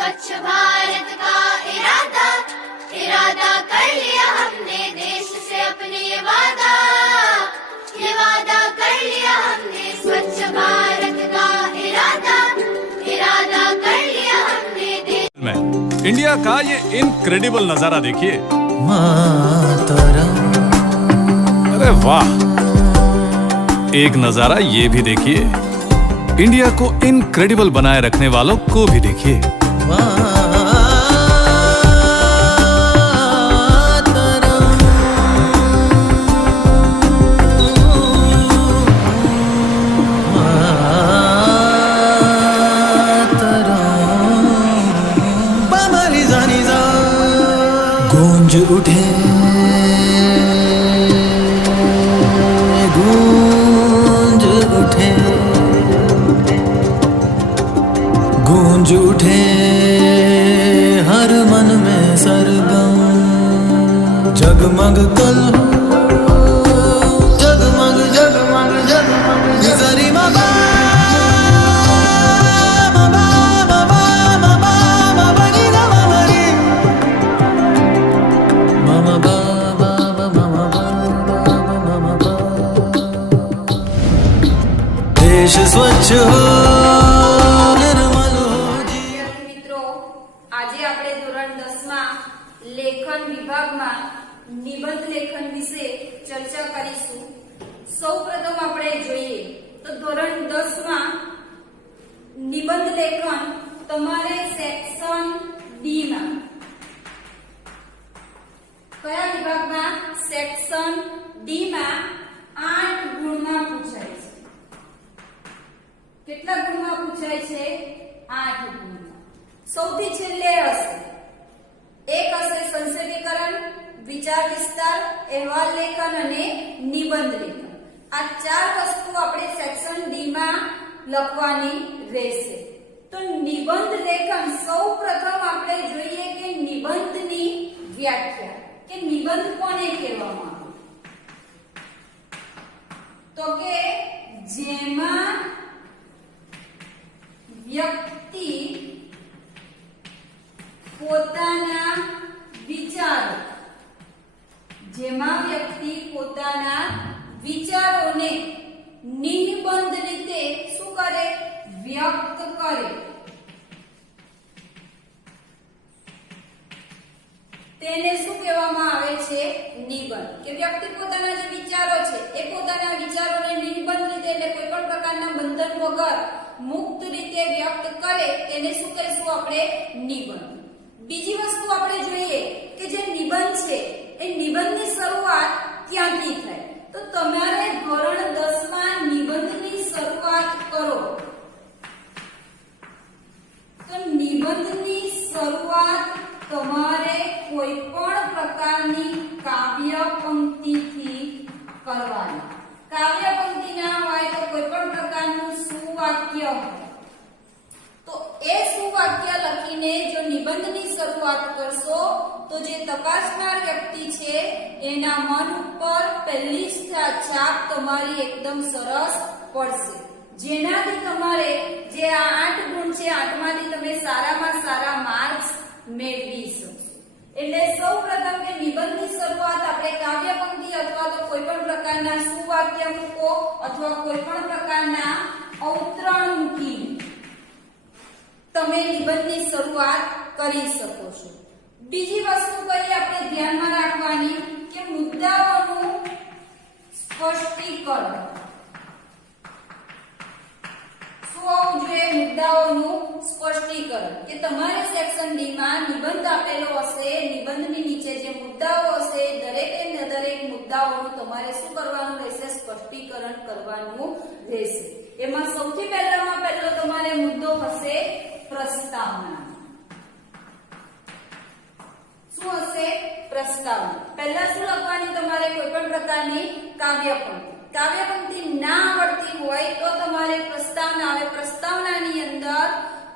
स्वच्छ भारत का इरादा इरादा कर लिया हमने देश से अपने ये वादा कर लिया हमने स्वच्छ भारत का इरादा कर लिया हमने देश में इंडिया का ये इनक्रेडिबल नजारा देखिए। अरे वाह, एक नजारा ये भी देखिए, इंडिया को इनक्रेडिबल बनाए रखने वालों को भी देखिए। गूंज उठे गूंज उठे गूंज उठे हर मन में सरगम जगमग कल जगमग जगमग जगमग निजरी माबा देश स्वच्छ हो निर्मल हो। મિત્રો આજે આપણે ધોરણ 10 માં લેખન વિભાગમાં નિબંધ લેખન વિશે ચર્ચા કરીશું। સૌપ્રથમ આપણે જોઈએ તો ધોરણ 10 માં નિબંધ લેખન તમારે સેક્શન ડી માં કયા વિભાગમાં સેક્શન ડી માં 8 ગુણમાં પૂછાય છે। કેટલા ગુણમાં પૂછાય છે? 8 ગુણમાં। સૌથી છેલ્લે હશે એક હશે સંક્ષેપીકરણ, વિચાર વિસ્તાર, અહેવાલ લેખન અને નિબંધ લેખન। આ ચાર વસ્તુ આપણે સેક્શન ડી માં લખવાની રહેશે। તો નિબંધ લેખન સૌપ્રથમ આપણે જોઈએ કે નિબંધની વ્યાખ્યા કે નિબંધ કોને કહેવામાં આવે? તો કે જેમાં વ્યક્તિ પોતાના વિચારોને નિબંધ રીતે શું કરે? વ્યક્ત કરે। તેને શું કહેવામાં આવે છે? નિબંધ। કે વ્યક્તિ પોતાના જે વિચારો છે એ પોતાના વિચારોને નિબંધ રીતે એટલે કોઈ પણ પ્રકારના બંધન વગર મુક્ત રીતે વ્યક્ત કરે તેને શું કહીશું આપણે? નિબંધ। બીજી વસ્તુ આપણે જોઈએ કે જે નિબંધ છે એ નિબંધની શરૂઆત ક્યાંથી થાય? તો તમારે ધોરણ 10 માં નિબંધની શરૂઆત કરો તો નિબંધની શરૂઆત તમારે કોઈ પણ પ્રકારની કાવ્ય પંક્તિથી કરવાની। કાવ્ય પંક્તિ ના હોય તો કોઈ પણ પ્રકારનું સુવાક્ય હોય તો એ સુવાક્ય લખીને જો નિબંધની શરૂઆત કરશો તો જે તપાસનાર વ્યક્તિ છે એના મન ઉપર પહેલી છાપ તમારી એકદમ સરસ પડશે, જેનાથી તમારે જે આ 8 ગુણ છે 8 માંથી તમે સારામાં સારા માર્ક્સ મેળવી શકશો। એટલે સૌપ્રથમ કે નિબંધની શરૂઆત આપણે કાવ્ય પંક્તિ અથવા તો કોઈ પણ પ્રકારના સુવાક્ય મૂકો અથવા કોઈ પણ પ્રકારના અવતરણ મૂકી તમે નિબંધની શરૂઆત કરી શકો છો। બીજી વસ્તુ કઈ આપણે ધ્યાનમાં રાખવાની કે મુદ્દાઓનું સ્પષ્ટીકરણ શું હોવું જોઈએ? મુદ્દાઓનું સ્પષ્ટીકરણ કે તમારે સેક્શન ડી માં નિબંધ આપેલો હશે, નિબંધની નીચે જે મુદ્દાઓ હશે દરેક મુદ્દાઓનું તમારે શું કરવાનું રહેશે? સ્પષ્ટીકરણ કરવાનું રહેશે। એમાં સૌથી પહેલામાં પહેલો તમારે મુદ્દો હશે પ્રસ્તાવના। શું હશે? પ્રસ્તાવના। પહેલા શું લખવાની તમારે? કોઈ પણ પ્રકારની કાવ્ય પંક્તિ। કાવ્ય પંક્તિ ના આવડતી હોય તો તમારે પ્રસ્તાવના આવે। પ્રસ્તાવનાની અંદર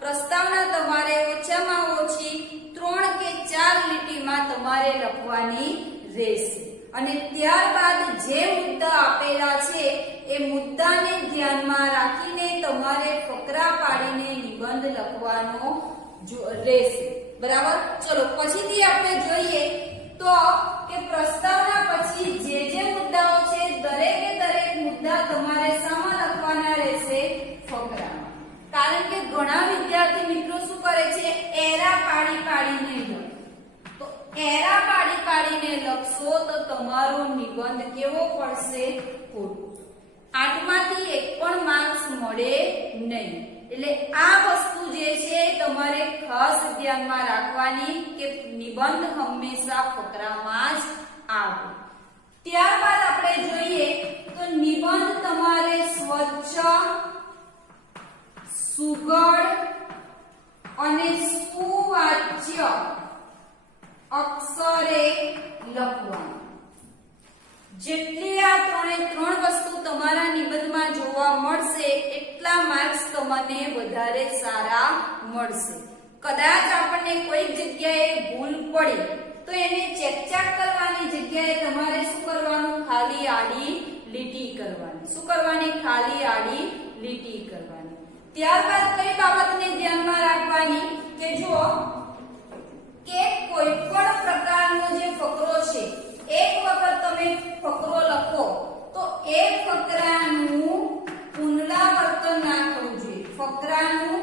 પ્રસ્તાવના તમારે ઓછામાં ઓછી 3 કે 4 લીટીમાં તમારે લખવાની રહેશે। અને ત્યારબાદ જે મુદ્દા આપેલા છે એ મુદ્દાને ધ્યાનમાં રાખીને તમારે ફકરા પાડીને નિબંધ લખવાનો રહેશે। બરાબર, ચલો પછીથી આપણે જોઈએ તો કે પ્રસ્તાવના પછી જે મુદ્દાઓ છે દરેકે દરેક મુદ્દા તમારે શામાં લખવાના રહેશે? ફકરામાં। કારણ કે ઘણા વિદ્યાર્થી મિત્રો શું કરે છે? એરા પાડીને લખે। તો એરા પાડીને લખશો તો તમારો નિબંધ કેવો પડશે? ખોટો। 8 માંથી એક પણ માર્ક્સ મળે નહીં। એટલે આ વસ્તુ જે છે તમારે ખાસ ધ્યાનમાં રાખવાની કે નિબંધ હંમેશા ફકરામાં જ આવે। ત્યારબાદ આપણે જોઈએ તો નિબંધ તમારે સ્વચ્છ, સુઘડ અને સુવાચ્ય અક્ષરે લખવાનું। જેટલી આ ત્રણ વસ્તુ તમારા નિબંધમાં જોવા મળશે એટલા માર્ક્સ તમને વધારે સારા મળશે। કદાચ આપણને કોઈક જગ્યાએ ભૂલ પડી તો એને ચેક કરવાની જગ્યાએ તમારે શું કરવાનું? ખાલી આડી લીટી કરવાની। શું કરવાની? ખાલી આડી લીટી કરવાની। ત્યારબાદ કઈ બાબતને ધ્યાનમાં રાખવાની કે જો કે કોઈ પણ પ્રકારનો જે ફકરો છે એક વખત તમે ફકરો લખો તો એ ફકરાનું પુનરાવર્તન ના કરવું જોઈએ। ફકરાનું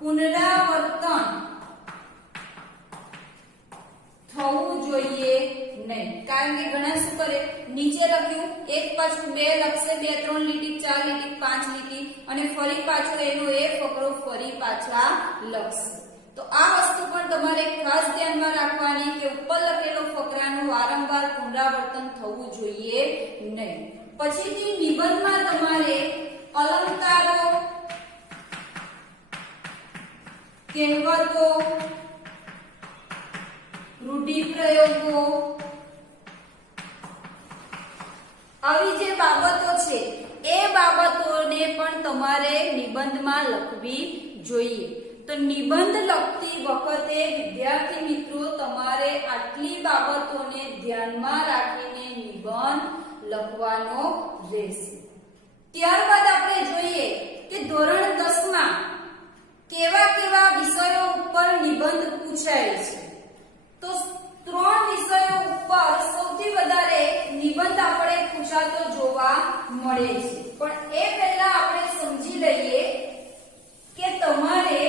પુનરાવર્તન થવું જોઈએ નહીં। કારણ કે ઘણા શું કરે? નીચે લખ્યું એક પાછું બે લખશે, 2 3 લીટી, 4 લીટી, 5 લીટી અને ફરી પાછો એનો એ ફકરો ફરી પાછા લખશે। તો આ વસ્તુ પણ તમારે ખાસ ધ્યાનમાં રાખવાની કે ઉપર લખેલો ફકરાનું વારંવાર પુનરાવર્તન થવું જોઈએ નહીં। પછીથી નિબંધમાં તમારે અલંકારો, કહેવતો, રૂઢિપ્રયોગો આવી જે બાબતો છે એ બાબતોને પણ તમારે નિબંધમાં લખવી જોઈએ। તો નિબંધ લખતી વખતે વિદ્યાર્થી મિત્રો તમારે આટલી બાબતોને ધ્યાનમાં રાખીને નિબંધ લખવાનો રહેશે। ત્યારબાદ આપણે જોઈએ કે ધોરણ 10 માં કેવા વિષયો ઉપર નિબંધ પૂછાય છે। તો 3 વિષયો ઉપર સૌથી વધારે નિબંધ આપણે પૂછાતો જોવા મળે છે। પણ એ પહેલા આપણે સમજી લઈએ કે તમારે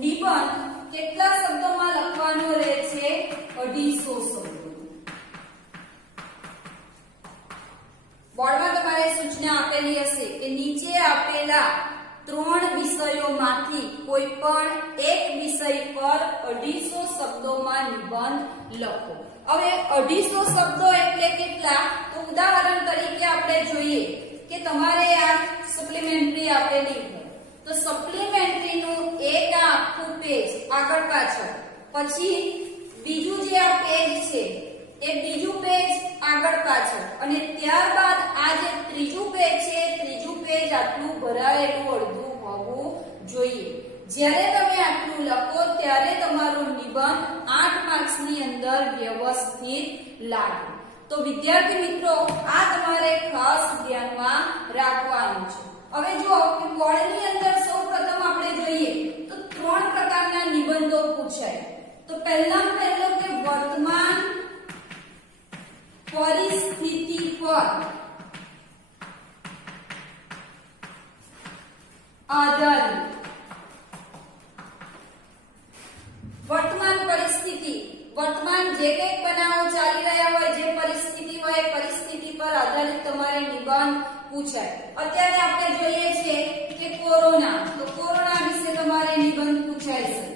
નિબંધ કેટલા શબ્દોમાં લખવાનો રહે છે? 250 શબ્દો। બોર્ડમાં તમારે સૂચના આપેલી હશે કે નીચે આપેલા 3 વિષયોમાંથી કોઈ પણ એક વિષય પર 250 શબ્દોમાં નિબંધ લખો। હવે 250 શબ્દો એટલે કેટલા? તો ઉદાહરણ તરીકે આપણે જોઈએ કે તમારે આ સપ્લિમેન્ટરી આપેલી હોય તો સપ્લિમેન્ટરી નું એક આખું પેજ આગળ પાછળ, પછી બીજું જે આ પેજ છે એ બીજું પેજ આગળ પાછળ અને ત્યારબાદ આ જે ત્રીજું પેજ છે ત્રીજું પેજ આટલું ભરાયેલું અડધું હોવું જોઈએ। જ્યારે તમે આટલું લખો ત્યારે તમારો નિબંધ 8 માર્ક્સની અંદર વ્યવસ્થિત લાગે। તો વિદ્યાર્થી મિત્રો આ તમારે ખાસ ધ્યાનમાં રાખવાનું છે। હવે જો કે બોર્ડની અંદર સૌપ્રથમ આપણે જોઈએ તો 3 પ્રકારના નિબંધો પૂછાય। તો પહેલામાં પહેલો કે વર્તમાન પરિસ્થિતિ પર આધારિત। વર્તમાન પરિસ્થિતિ, વર્તમાન જે કંઈક બનાવો ચાલી રહ્યા હોય, જે પરિસ્થિતિ હોય એ પરિસ્થિતિ પર આધારિત તમારે નિબંધ પૂછાય। અત્યારે આપણે જોઈએ છે કે કોરોના, તો કોરોના વિશે તમારે નિબંધ પૂછાઈ શકે।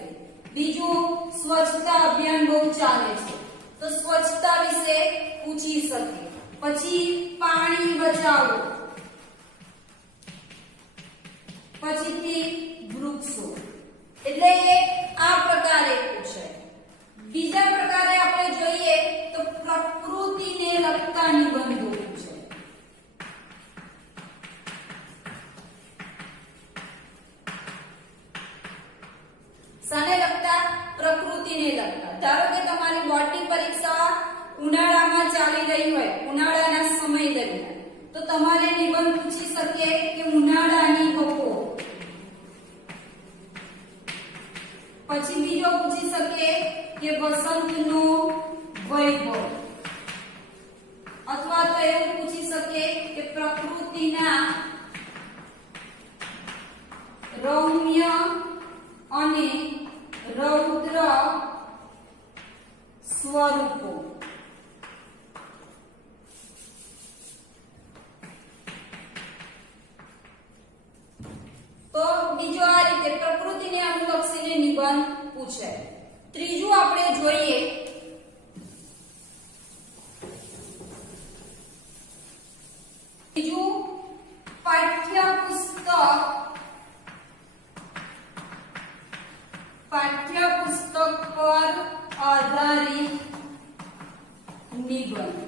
બીજું સ્વચ્છતા અભિયાન બહુ ચાલે છે તો સ્વચ્છતા વિશે પૂછી શકે। પછી પાણી બચાવો, પછીથી વૃક્ષો, એટલે આ પ્રકારે પૂછાય। બીજા પ્રકારે આપણે જોઈએ તો પ્રકૃતિને લગતા નિબંધો પૂછાય। શાને લગતા? પ્રકૃતિને લગતા। ધારો કે તમારી બોર્ડની પરીક્ષા ઉનાળામાં ચાલી રહી હોય, ઉનાળાના સમય દરમિયાન, તો તમારે નિબંધ પૂછી શકે કે ઉનાળાની બપોર, પછી બીજો પૂછી શકે કે વસંતનું વૈભવ, અથવા તો એવું પૂછી શકે કે પ્રકૃતિના રૌમ્ય અને રૌદ્ર સ્વરૂપો. તો બીજો આ રીતે પ્રકૃતિને અનુલક્ષીને નિબંધ પૂછાય. ત્રીજું આપણે જોઈએ ત્રીજું પાઠ્યપુસ્તક પર આધારિત નિબંધ.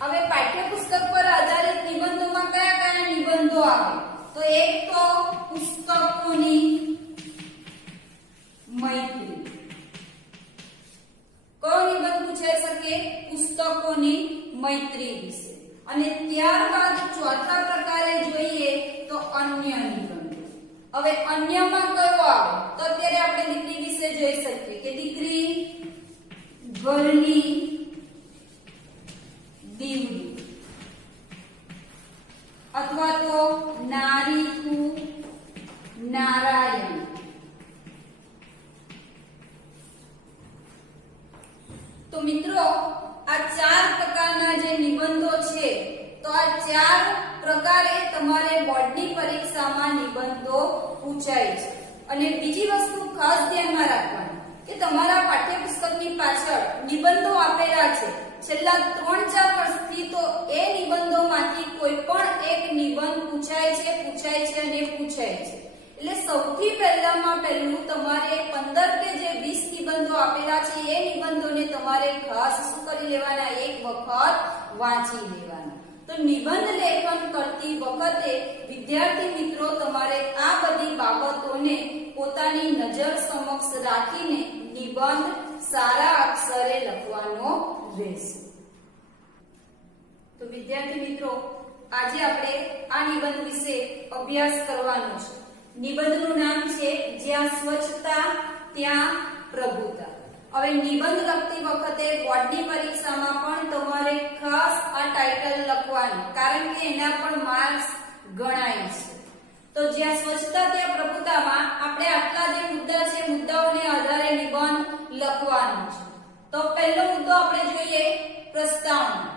હવે પાઠ્યપુસ્તક પર આધારિત નિબંધોમાં કયા કયા નિબંધો આવે? તો એક તો પુસ્તકોની મૈત્રી. કયો નિબંધ પૂછાઈ શકે? પુસ્તકોની મૈત્રી વિશે. અને ત્યારબાદ ચોથા પ્રકારે જોઈએ તો અન્ય નિબંધો. હવે અન્યમાં કયો આવે? તો અત્યારે આપણે દીકરી વિશે જોઈ શકીએ કે દીકરી ઘરની દીવડી, અથવા તો નારી તું નારાયણ. તો મિત્રો આ ચાર પ્રકારના જે નિબંધો છે, તો આ ચાર પ્રકારે તમારે બોર્ડની પરીક્ષામાં નિબંધો પૂછાય છે. અને બીજી વસ્તુ ખાસ ધ્યાનમાં રાખવાની કે તમારા પાઠ્યપુસ્તકની પાછળ નિબંધો આપેલા છે છેલ્લા 3-4 વર્ષથી, તો એ નિબંધોમાંથી કોઈ પણ એક નિબંધ પૂછાય છે અને પૂછાય છે. એટલે સૌથી પહેલામાં પહેલું તમારે 15 કે જે 20 નિબંધો આપેલા છે એ નિબંધોને તમારે ખાસ શું કરી લેવાના? એક વખત વાંચી લેવાના. તો નિબંધ લેખન કરતી વખતે વિદ્યાર્થી મિત્રો તમારે આ બધી બાબતોને પોતાની નજર સમક્ષ રાખીને નિબંધ સારા અક્ષરે લખવાનો રહેશે. તો વિદ્યાર્થી મિત્રો આજે આપણે આ નિબંધ વિશે અભ્યાસ કરવાનો છે. નિબંધનું નામ છે જ્યાં સ્વચ્છતા ત્યાં પ્રભુતા. હવે નિબંધ લખતી વખતે બોર્ડની પરીક્ષામાં પણ તમારે ખાસ આ ટાઇટલ લખવાનું, કારણ કે એના પણ માર્ક્સ ગણાય છે. તો જ્યાં સ્વચ્છતા ત્યાં પ્રભુતામાં આપણે આટલા જે મુદ્દા છે, મુદ્દાઓને આધારે નિબંધ લખવાનો છે. તો પહેલો મુદ્દો આપણે જોઈએ પ્રસ્તાવના.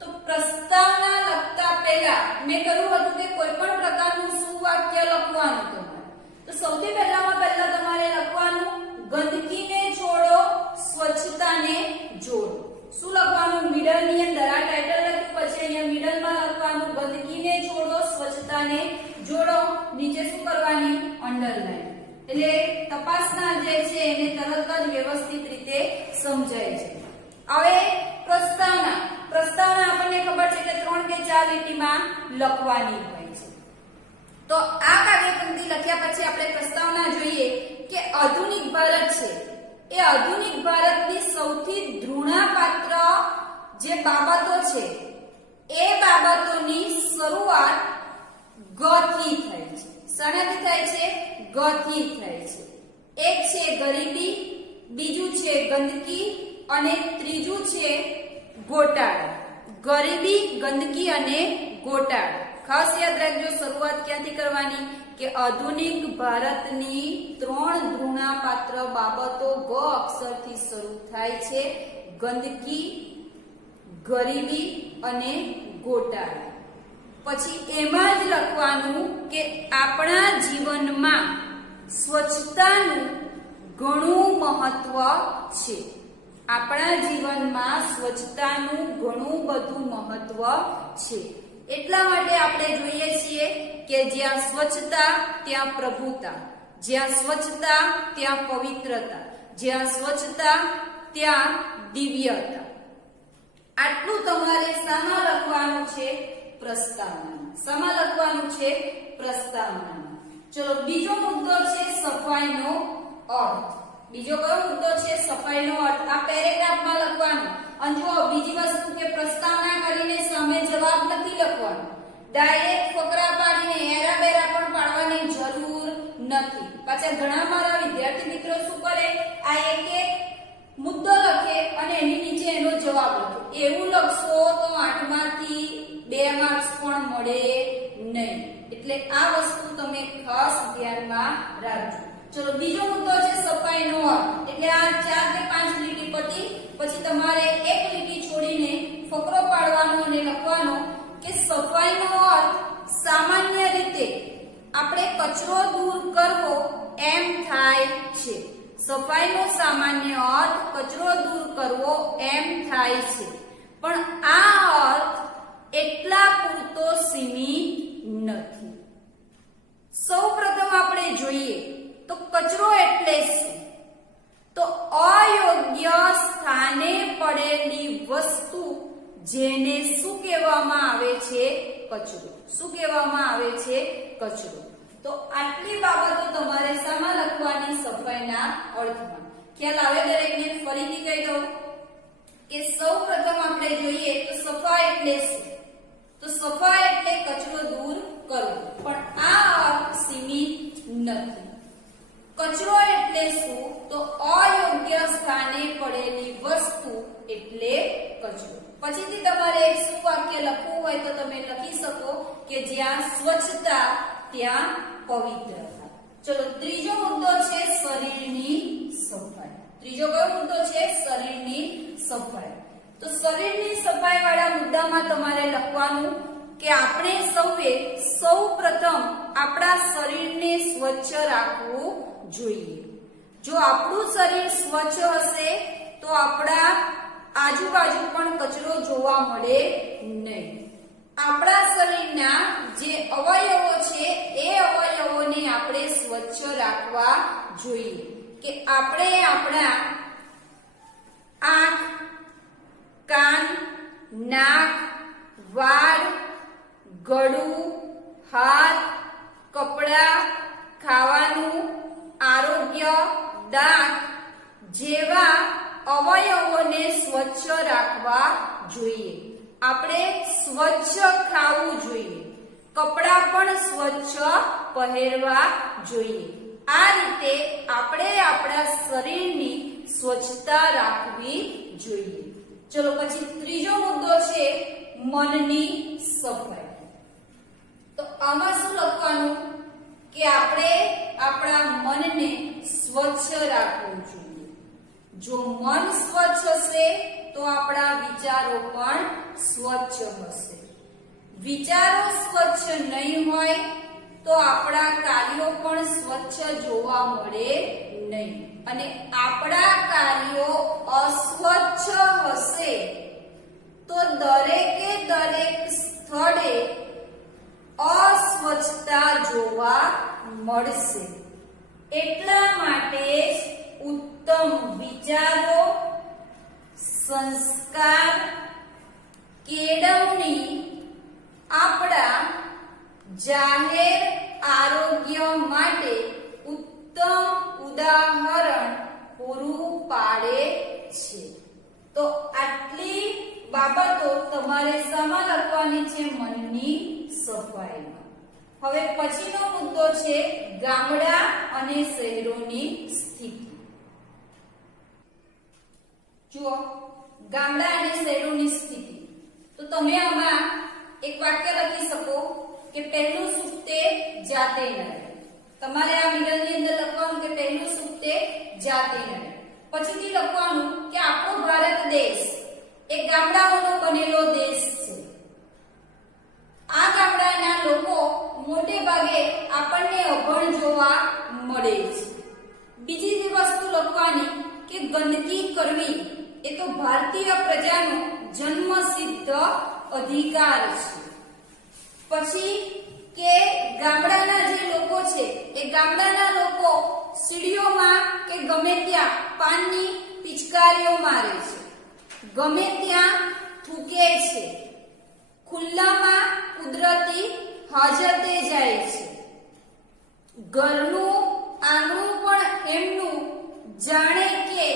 તો પ્રસ્તાવના લખતા પહેલા મેં કહ્યું હતું કે કોઈ પણ પ્રકારનું સુવાક્ય લખવાનું તમારે. તો સૌથી પહેલા તમારે લખવાનું ગંદકીને છોડો, સ્વચ્છતાને જોડો. શું લખવાનું? મિડલ ની અંદર આ ટાઇટલ લખ્યું, પછી અહીંયા મિડલમાં લખવાનું ગંદકીને છોડો, સ્વચ્છતાને જોડો. નીચે શું કરવાની? અંડરલાઈન. એટલે તપાસનાર જે છે એને તરત જ વ્યવસ્થિત રીતે સમજાય છે. હવે પ્રસ્તાવના આપણને ખબર છે કે 3 કે 4 લીટીમાં લખવાની હોય છે. તો આ કાવ્યપંક્તિ લખ્યા પછી આપણે પ્રસ્તાવના જોઈએ કે આધુનિક ભારત છે એ આધુનિક ભારતની સૌથી ધૃણાપાત્ર જે બાબતો છે એ બાબતોની શરૂઆત ગ થી થાય છે. શાનાથી થાય છે? ગ થી થાય છે. એક છે ગરીબી, બીજું છે ગંદકી અને ત્રીજું છે ગોટાળા. ગરીબી, ગંદકી અને ગોટાળા. ખાસ યાદ રાખજો શરૂઆત ક્યાંથી કરવાની કે આધુનિક ભારતની 3 ધૃણાપાત્ર બાબતો ગ અક્ષરથી શરૂ થાય છે: ગંદકી, ગરીબી અને ગોટાળા. પછી એમાં જ લખવાનું કે આપણા જીવનમાં સ્વચ્છતાનું ઘણું મહત્વ છે. આપણા જીવનમાં સ્વચ્છતાનું ઘણું બધું મહત્વ છે. એટલા માટે આપણે જોઈએ છીએ કે જ્યાં સ્વચ્છતા ત્યાં પ્રભુતા, જ્યાં સ્વચ્છતા ત્યાં પવિત્રતા, જ્યાં સ્વચ્છતા ત્યાં દિવ્યતા. આટલું તમારે શામાં લખવાનું છે? પ્રસ્તાવનામાં. શામાં લખવાનું છે? પ્રસ્તાવનામાં. ચલો બીજો મુદ્દો છે સફાઈનો અર્થ. બીજો કયો મુદ્દો છે? સફાઈનો અર્થ. આ પેરેગ્રાફમાં લખવાનું. અને જો બીજી વસ્તુ કે પ્રસ્તાવના કરીને સામે જવાબ નથી લખવાનો. ડાયરેક્ટ ફકરા પાડીને એરા બેરા પણ પાડવાની જરૂર નથી. પાછા ઘણા મારા વિદ્યાર્થી મિત્રો શું કરે, આ એક એક મુદ્દો લખે અને એની નીચે એનો જવાબ લખે. એવું લખશો તો 8 માંથી 2 માર્ક્સ પણ મળે નહીં. એટલે આ વસ્તુ તમે ખાસ ધ્યાનમાં રાખજો. ચલો બીજો મુદ્દો છે સફાઈનો અર્થ. એટલે આ 4 કે 5 લીટી પતી પછી તમારે એક લીટી છોડીને ફકરો પાડવાનો અને લખવાનો કે સફાઈનો અર્થ સામાન્ય રીતે આપણે કચરો દૂર કરવો એમ થાય છે. સફાઈનો સામાન્ય અર્થ કચરો દૂર કરવો એમ થાય છે, પણ આ અર્થ એટલા પૂરતો સીમિત નથી. સૌપ્રથમ આપણે જોઈએ તો કચરો એટલે શું? તો અયોગ્ય સ્થાને પડેલી વસ્તુ જેને શું કહેવામાં આવે છે? કચરો. શું કહેવામાં આવે છે? કચરો. તો આટલી બાબતો તમારે શામાં લખવાની? સફાઈના અર્થમાં. ખ્યાલ આવે દરેકને? ફરીથી કહી દઉં કે સૌપ્રથમ આપણે જોઈએ તો સફાઈ એટલે શું? તો સફાઈ એટલે કચરો દૂર કરવો, પણ આ અર્થ સીમિત નથી. કચરો એટલે શું? તો અયોગ્ય સ્થાને પડેલી વસ્તુ એટલે કચરો. પછીથી તમારે એક શું વાક્ય લખવું હોય તો તમે લખી શકો કે જ્યાં સ્વચ્છતા ત્યાં પવિત્રતા. ચલો ત્રીજો મુદ્દો છે શરીરની સફાઈ. ત્રીજો કયો મુદ્દો છે? શરીરની સફાઈ. તો શરીરની સફાઈ વાળા મુદ્દામાં તમારે લખવાનું કે આપણે સૌપ્રથમ આપણા શરીરને સ્વચ્છ રાખવું જોઈએ. જો આપણું શરીર સ્વચ્છ હશે તો આપણા આજુબાજુ પણ કચરો જોવા મળે નહીં. આપણા શરીરના જે અવયવો છે એ અવયવોને આપણે સ્વચ્છ રાખવા જોઈએ. કે આપણે આપણા આંખ, કાન, નાક, વાળ, ગળું, હાથ, કપડાં, ખાવાનું, આરોગ્ય, દાંત જેવા અવયવોને સ્વચ્છ રાખવા જોઈએ. આપણે સ્વચ્છ ખાવું જોઈએ, કપડાં પણ સ્વચ્છ પહેરવા જોઈએ. આ રીતે આપણે આપણા શરીરની સ્વચ્છતા રાખવી જોઈએ. ચલો પછી ત્રીજો મુદ્દો છે મનની સફાઈ. તો આમાં શું લખવાનું કે આપણે આપણા મનને સ્વચ્છ રાખવું જોઈએ. જો મન સ્વચ્છ હશે તો આપણા વિચારો પણ સ્વચ્છ હશે. વિચારો સ્વચ્છ નહીં હોય તો આપણા કાર્યો પણ સ્વચ્છ જોવા મળે નહીં. અને આપણા કાર્યો અસ્વચ્છ હશે તો દરેકે દરેક સ્થળે અસ્વચ્છતા જોવા મળશે. એટલા માટે ઉત્તમ વિચારો, સંસ્કાર, કેળવણી આપણા જાહેર આરોગ્ય માટે ઉત્તમ ઉદાહરણ પૂરું પાડે છે. તો આટલી બાબતો તમારે શામાં લખવાની છે? મનની સફાઈમાં. હવે પછીનો મુદ્દો છે ગામડા અને શહેરોની સ્થિતિ. જુઓ, ગામડા અને શહેરોની સ્થિતિ. તો તમે આમાં એક વાક્ય લખી શકો કે પહેલું સુખ તે જાતે નડે. તમારે આ મિડલની અંદર લખવાનું કે પહેલું સુખ તે જાતે નડે. પછીથી લખવાનું કે આપણો ભારત દેશ એ ગામડાઓનો બનેલો દેશ છે. આ ગામડાના લોકો મોટે ભાગે આપણને અભણ જોવા મળે છે. બીજી વસ્તુ લખવાની કે ગંદકી કરવી એ તો ભારતીય પ્રજાનો જન્મસિદ્ધ અધિકાર છે. પછી કે ગામડાના જે લોકો છે એ ગામડાના લોકો સીડીઓમાં કે ગમે ત્યાં પાનની પિચકારીઓ મારે છે, ગમે ત્યાં થૂકે છે, ખુલ્લામાં કુદરતી હાજતે જાય છે. ઘરનું આંગણું પણ એમનું જાણે કે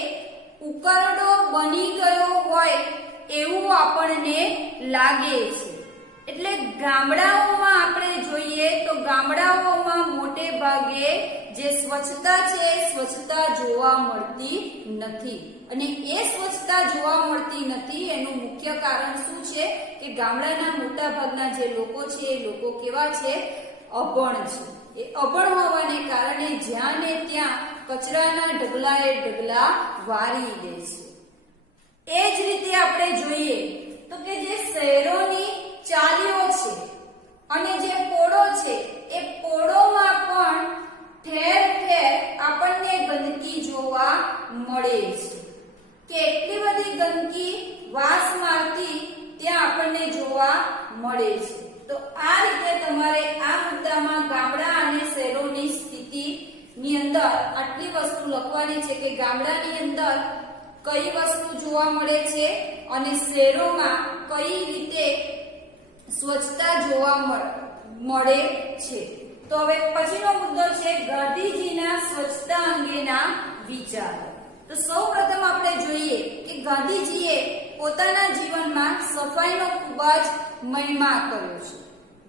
ઉકરડો બની ગયો હોય એવું આપણને લાગે છે. એટલે ગામડાઓમાં આપણે જોઈએ તો ગામડાઓમાં મોટે ભાગે જે સ્વચ્છતા છે સ્વચ્છતા જોવા મળતી નથી અને એ સ્વચ્છતા જોવા મળતી નથી એનું મુખ્ય કારણ શું છે કે ગામડાના મોટા ભાગના જે લોકો છે એ લોકો કેવા છે અભણ છે એ અભણ હોવાને કારણે જ્યાં ને ત્યાં કચરાના ઢગલાએ ઢગલા વારી દે છે એ જ રીતે આપણે જોઈએ તો કે જે શહેરોની ચાલીઓ છે અને જે પોળો છે એ પોળોમાં પણ ઠેર ઠેર આપણને ગંદકી જોવા મળે છે કે એટલી બધી ગંદકી વાસ મારતી ત્યાં આપણને જોવા મળે છે તો આ રીતે તમારે આ મુદ્દામાં ગામડા અને શહેરોની સ્થિતિની અંદર આટલી વસ્તુ લખવાની છે કે ગામડાની અંદર કઈ વસ્તુ જોવા મળે છે અને શહેરોમાં કઈ રીતે સ્વચ્છતા જોવા મળે છે તો હવે પછીનો મુદ્દો છે ગાંધીજીના સ્વચ્છતા અંગેના વિચારો તો સૌપ્રથમ આપણે જોઈએ કે ગાંધીજીએ પોતાના જીવનમાં સફાઈનો ખૂબ જ મહિમા કર્યો છે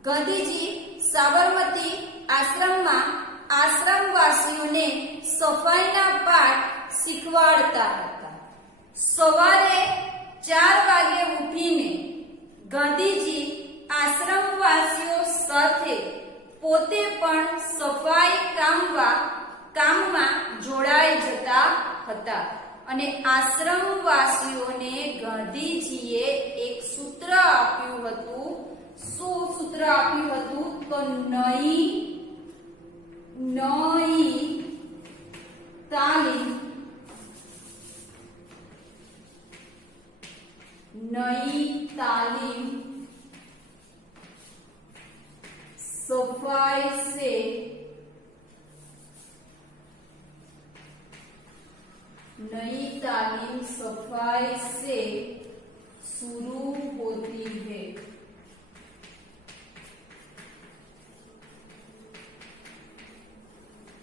ગાંધીજી સાબરમતી આશ્રમમાં આશ્રમવાસીઓને સફાઈના પાઠ શીખવાડતા હતા સવારે 4 વાગે ઉઠીને ગાંધીજી આશ્રમવાસીઓ સાથે પોતે પણ સફાઈ કામમાં જોડાઈ જતા હતા અને આશ્રમવાસીઓને ગાંધીજીએ એક સૂત્ર આપ્યું હતું શું સૂત્ર આપ્યું હતું તો નઈ તાલીમ सफाई से नई तालीम सफाई से शुरू होती है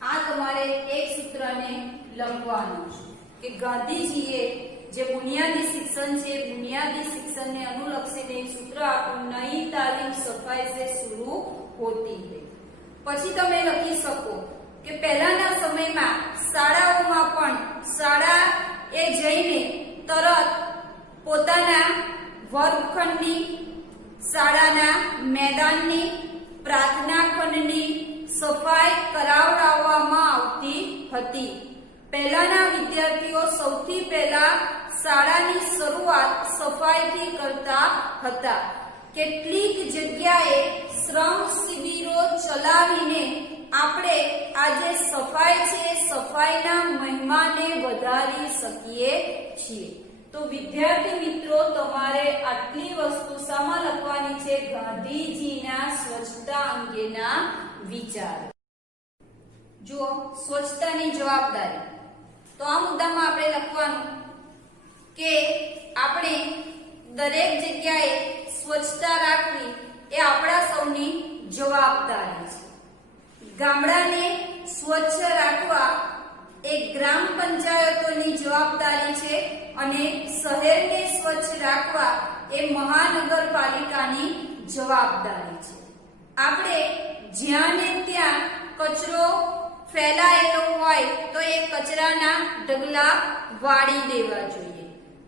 આ તમારે એક સૂત્રને લખવાનું છે કે ગાંધીજીએ જે બુનિયાદી શિક્ષણ છે બુનિયાદી શિક્ષણને અનુલક્ષીને એક સૂત્ર આપ્યું નઈ તાલીમ સફાઈ સે શુरू હોતી है પછી તમે લખી શકો કે પહેલાના સમયમાં શાળાઓમાં પણ શાળા એ જઈને તરત પોતાના વર્ગખંડની શાળાના મેદાનની પ્રાર્થના ખંડની સફાઈ કરાવવામાં આવતી હતી પહેલાના વિદ્યાર્થીઓ સૌથી પહેલા શાળાની શરૂઆત સફાઈથી કરતા હતા કેટલીક જગ્યાએ શ્રમ શિબિરો ચલાવીને આપણે આજે સફાઈ છે સફાઈના મહિમાને વધારી શકીએ છીએ તો વિદ્યાર્થી મિત્રો તમારે આટલી વસ્તુ શામાં લખવાની છે ગાંધીજીના સ્વચ્છતા અંગેના વિચારો જો સ્વચ્છતાની જવાબદારી તો આ મુદ્દામાં આપણે લખવાનું કે આપણે દરેક જગ્યાએ સ્વચ્છતા રાખવી એ આપણા સૌની જવાબદારી છે ગામડાને સ્વચ્છ રાખવા એ ગ્રામ પંચાયતોની જવાબદારી છે અને શહેરને સ્વચ્છ રાખવા એ મહાનગરપાલિકાની જવાબદારી છે આપણે જ્યાં ને ત્યાં કચરો ફેલાયેલો હોય તો એ કચરાના ઢગલા વાળી દેવા જોઈએ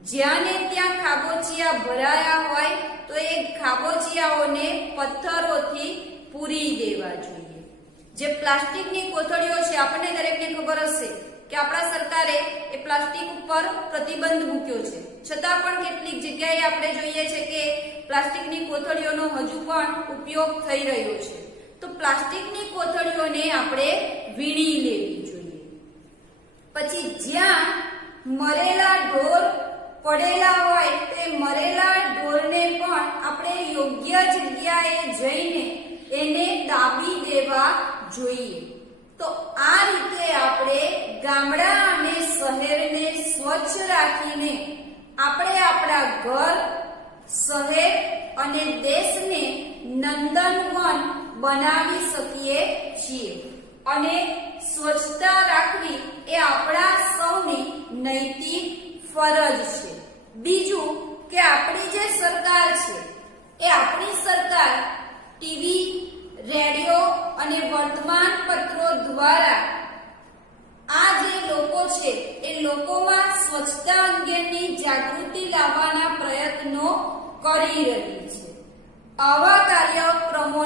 જ્યાં ને ત્યાં ખાબોચિયા ભરાયા હોય તો એ ખાબોચિયાઓને પથ્થરોથી પૂરી દેવા જોઈએ જે પ્લાસ્ટિકની કોથળીઓ છે આપણને દરેકને ખબર હશે કે આપણા સરકારે એ પ્લાસ્ટિક ઉપર પ્રતિબંધ મૂક્યો છે છતાં પણ કેટલીક જગ્યાએ આપણે જોઈએ છે કે પ્લાસ્ટિકની કોથળીઓનો હજુ પણ ઉપયોગ થઈ રહ્યો છે તો પ્લાસ્ટિકની કોથળીઓને આપણે વીણી લેવી જોઈએ પછી જ્યાં મરેલા ઢોર પડેલા હોય તે મરેલા ઢોરને પણ આપણે યોગ્ય જગ્યાએ જઈને એને દાબી દેવા જોઈએ તો આ રીતે આપણે ગામડા અને શહેરને સ્વચ્છ રાખીને આપણે આપણા ઘર શહેર અને દેશને નંદનવન બનાવી શકીએ છીએ અને સ્વચ્છતા રાખવી એ આપણા સૌની નૈતિક ફરજ છે બીજું કે આપણી જે સરકાર છે એ આપણી સરકાર ટીવી રેડિયો વર્તમાનપત્રો દ્વારા આ જે લોકો છે એ લોકોમાં સ્વચ્છતા અંગેની જાગૃતિ લાવવાના પ્રયત્નો કરી રહી છે. આવા કાર્યક્રમો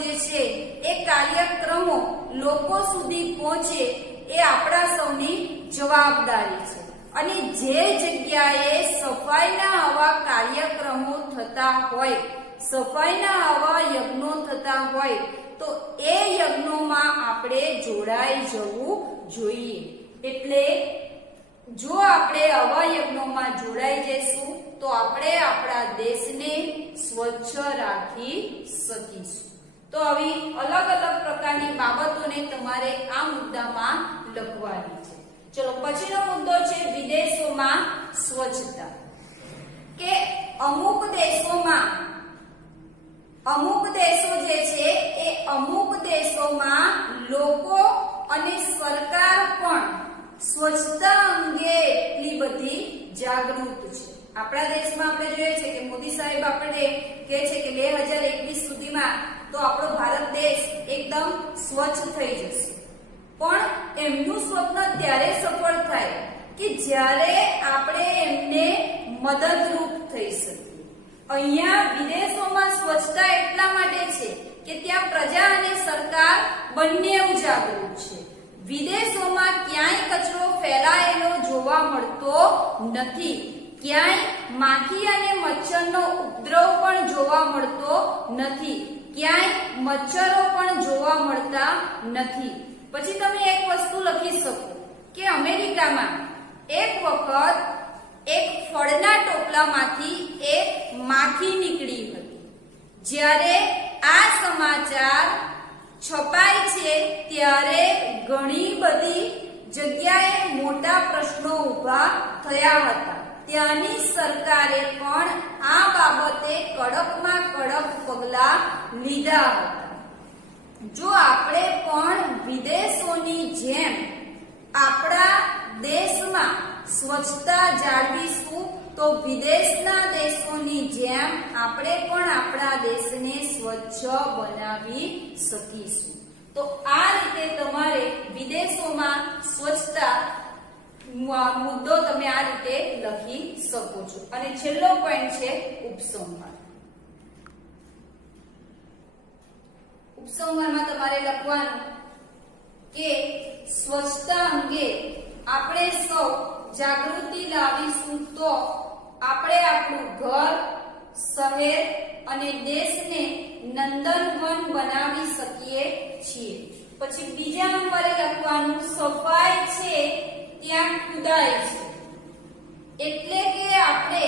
જે છે એ કાર્યક્રમો લોકો સુધી પહોંચે એ આપણા સૌની જવાબદારી છે. અને જે જગ્યાએ સફાઈના આવા કાર્યક્રમો થતા હોય, સફાઈના આવા યજ્ઞો થતા હોય તો એ યજ્ઞોમાં આપણે જોડાઈ જવું જોઈએ. એટલે જો આપણે આવા યજ્ઞોમાં જોડાઈ જઈશું તો આપણે આપણા દેશને સ્વચ્છ રાખી શકીશું. તો આવી અલગ અલગ પ્રકારની બાબતોને તમારે આ મુદ્દામાં લખવાની છે. ચલો પછીનો મુદ્દો છે વિદેશોમાં સ્વચ્છતા. કે અમુક દેશો જે છે એ અમુક દેશોમાં લોકો અને સરકાર પણ સ્વચ્છતા અંગે એટલી બધી જાગૃત છે. આપણા દેશમાં આપણે જોઈએ છે કે મોદી સાહેબ આપણે કહે છે કે 2021 સુધીમાં તો આપણો ભારત દેશ એકદમ સ્વચ્છ થઈ જશે. પણ એમનું સ્વપ્ન ત્યારે સફળ થાય કે જ્યારે આપણે એમને મદદરૂપ થઈ શકીએ. અહીંયા વિદેશોમાં સ્વચ્છતા એટલા માટે છે કે ત્યાં પ્રજા અને સરકાર બંને જાગૃત છે. વિદેશોમાં ક્યાંય કચરો ફેલાયેલો જોવા મળતો નથી. ક્યાંય માખી અને મચ્છરનો ઉપદ્રવ પણ જોવા મળતો નથી. ક્યાંય મચ્છરો પણ જોવા મળતા નથી. પછી તમે એક વસ્તુ લખી શકો કે અમેરિકામાં એક વખત એક ફળના ટોપલામાંથી એક માખી નીકળી હતી. જ્યારે આ સમાચાર છપાય છે ત્યારે ઘણી બધી જગ્યાએ મોટા પ્રશ્નો ઊભા થયા હતા. ત્યાંની સરકારે પણ આ બાબતે કડકમાં કડક પગલાં લીધા હતા. જો આપણે પણ વિદેશોની જેમ આપણા દેશમાં સ્વચ્છતા જાળવીશું તો વિદેશના દેશોની જેમ આપણે પણ આપણા દેશને સ્વચ્છ બનાવી શકીશું. તો આ રીતે તમારે વિદેશોમાં સ્વચ્છતા મુદ્દો તમે આ રીતે લખી શકો છો. અને છેલ્લો પોઈન્ટ છે ઉપસંહાર. ઉપસંહારમાં તમારે લખવાનું કે સ્વચ્છતા અંગે આપણે સૌ જાગૃતિ લાવીશું તો આપણે આપણું ઘર, શહેર અને દેશને નંદનવન બનાવી શકીએ છીએ. પછી બીજા નંબરે લખવાનું સફાઈ છે ત્યાં ખુદાઈ છે. એટલે કે આપણે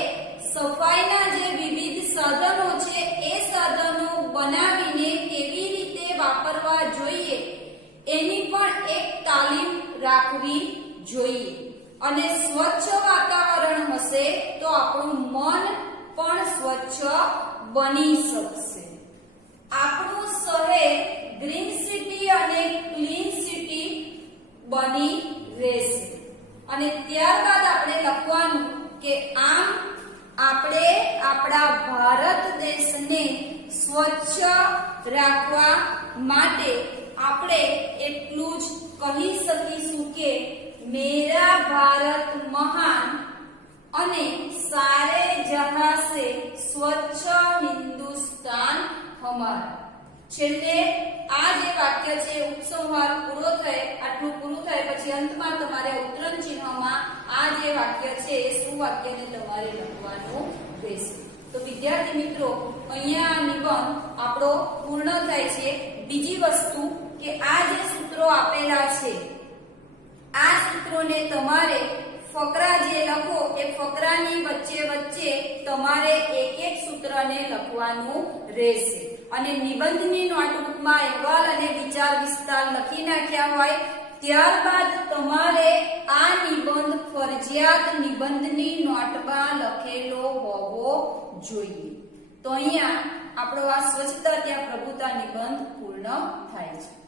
સફાઈના જે વિવિધ સાધનો છે એ સાધનો બનાવીને કેવી રીતે વાપરવા જોઈએ એની પણ એક તાલીમ રાખવી જોઈએ. અને સ્વચ્છ વાતાવરણ હશે તો આપણું મન પણ સ્વચ્છ બની શકશે. આપણું શહેર ગ્રીન સિટી અને ક્લીન સિટી બની રહેશે. અને ત્યારબાદ આપણે લખવાનું કે આમ આપણે આપણા ભારત દેશને સ્વચ્છ રાખવા માટે આપણે એટલું જ કહી શકીશું કે મેરા ભારત મહાન અને સારે જહાં સે સ્વચ્છ હિન્દુસ્તાન હમારા. છેલ્લે આ જે વાક્ય છે ઉપસંહાર પૂરો થાય, આટલું પૂરું થાય પછી અંતમાં તમારે ઉત્તરણ ચિહ્નમાં આ જે વાક્ય છે એ સુવાક્યને તમારે લખવાનું રહેશે. તો વિદ્યાર્થી મિત્રો અહીંયા આ નિબંધ આપણો પૂર્ણ થાય છે. બીજી વસ્તુ કે આ જે સૂત્રો આપેલા છે આ સૂત્રોને તમારે ફકરા જે લખો એ ફકરાની વચ્ચે તમારે એક એક સૂત્રને લખવાનું રહેશે. અને નિબંધની નોટબુકમાં અહેવાલ અને વિચાર વિસ્તાર લખી નાખ્યા હોય ત્યારબાદ તમારે આ નિબંધ ફરજિયાત નિબંધની નોટમાં લખેલો હોવો જોઈએ. તો અહીંયા આપણો આ સ્વચ્છતા ત્યાં પ્રભુતા નિબંધ પૂર્ણ થાય છે.